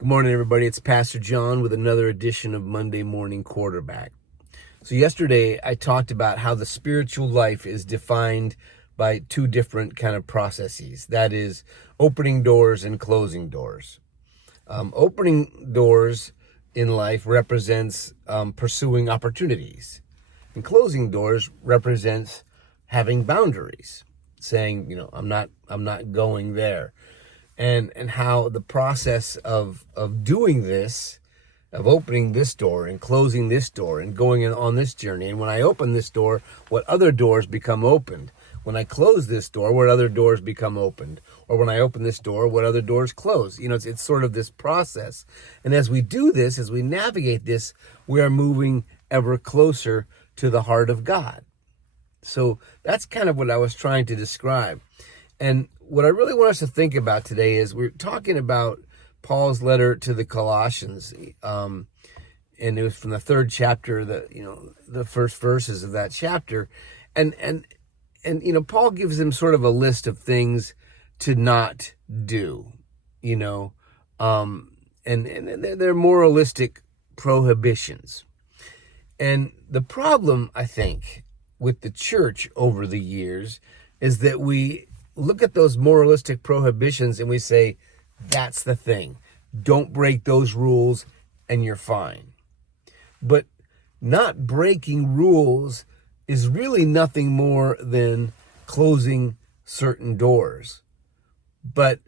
Good morning, everybody. It's Pastor John with another edition of Monday Morning Quarterback. So yesterday I talked about how the spiritual life is defined by two different kind of processes. That is opening doors and closing doors. Opening doors in life represents pursuing opportunities. And closing doors represents having boundaries, saying, I'm not going there. And how the process of doing this, of opening this door and closing this door and going on this journey. And when I open this door, what other doors become opened? When I close this door, what other doors become opened? Or when I open this door, what other doors close? It's sort of this process. And as we do this, as we navigate this, we are moving ever closer to the heart of God. So that's kind of what I was trying to describe. And what I really want us to think about today is we're talking about Paul's letter to the Colossians, and it was from the third chapter, the first verses of that chapter, and Paul gives them sort of a list of things to not do, and they're moralistic prohibitions. And the problem, I think, with the church over the years is that we look at those moralistic prohibitions and we say, that's the thing. Don't break those rules and you're fine. But not breaking rules is really nothing more than closing certain doors. But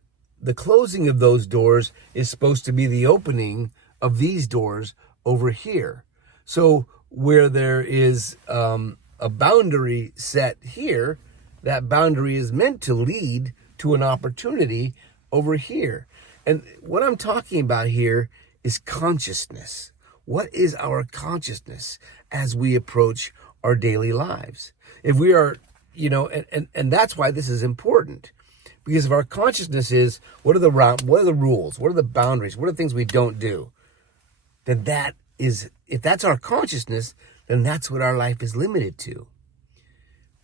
the closing of those doors is supposed to be the opening of these doors over here. So where there is a boundary set here, that boundary is meant to lead to an opportunity over here. And what I'm talking about here is consciousness. What is our consciousness as we approach our daily lives? If we are, and that's why this is important. Because if our consciousness is, what are the rules? What are the boundaries? What are the things we don't do? Then if that's our consciousness, then that's what our life is limited to.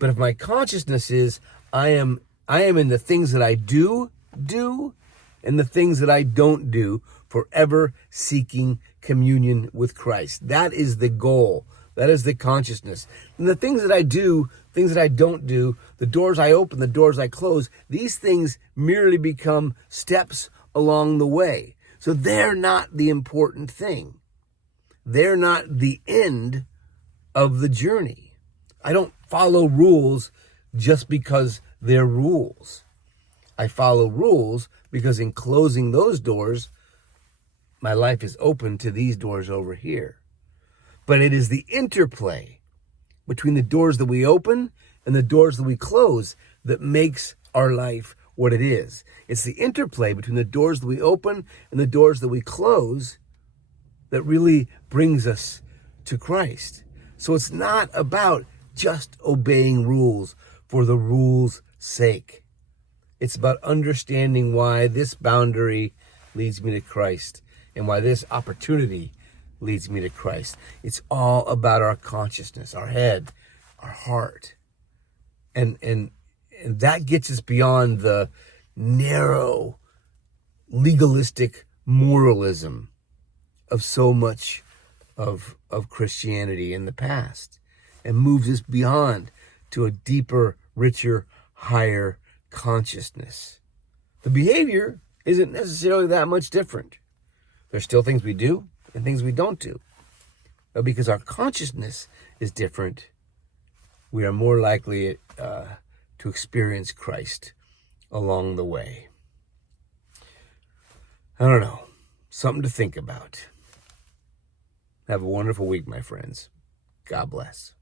But if my consciousness is, I am in the things that I do, and the things that I don't do, forever seeking communion with Christ. That is the goal. That is the consciousness. And the things that I do, things that I don't do, the doors I open, the doors I close, these things merely become steps along the way. So they're not the important thing. They're not the end of the journey. I don't follow rules just because they're rules. I follow rules because in closing those doors, my life is open to these doors over here. But it is the interplay between the doors that we open and the doors that we close that makes our life what it is. It's the interplay between the doors that we open and the doors that we close that really brings us to Christ. So it's not about just obeying rules for the rules' sake. It's about understanding why this boundary leads me to Christ and why this opportunity leads me to Christ. It's all about our consciousness, our head, our heart. And that gets us beyond the narrow, legalistic moralism of so much of Christianity in the past, and moves us beyond to a deeper, richer, higher consciousness. The behavior isn't necessarily that much different. There's still things we do and things we don't do. But because our consciousness is different, we are more likely to experience Christ along the way. I don't know. Something to think about. Have a wonderful week, my friends. God bless.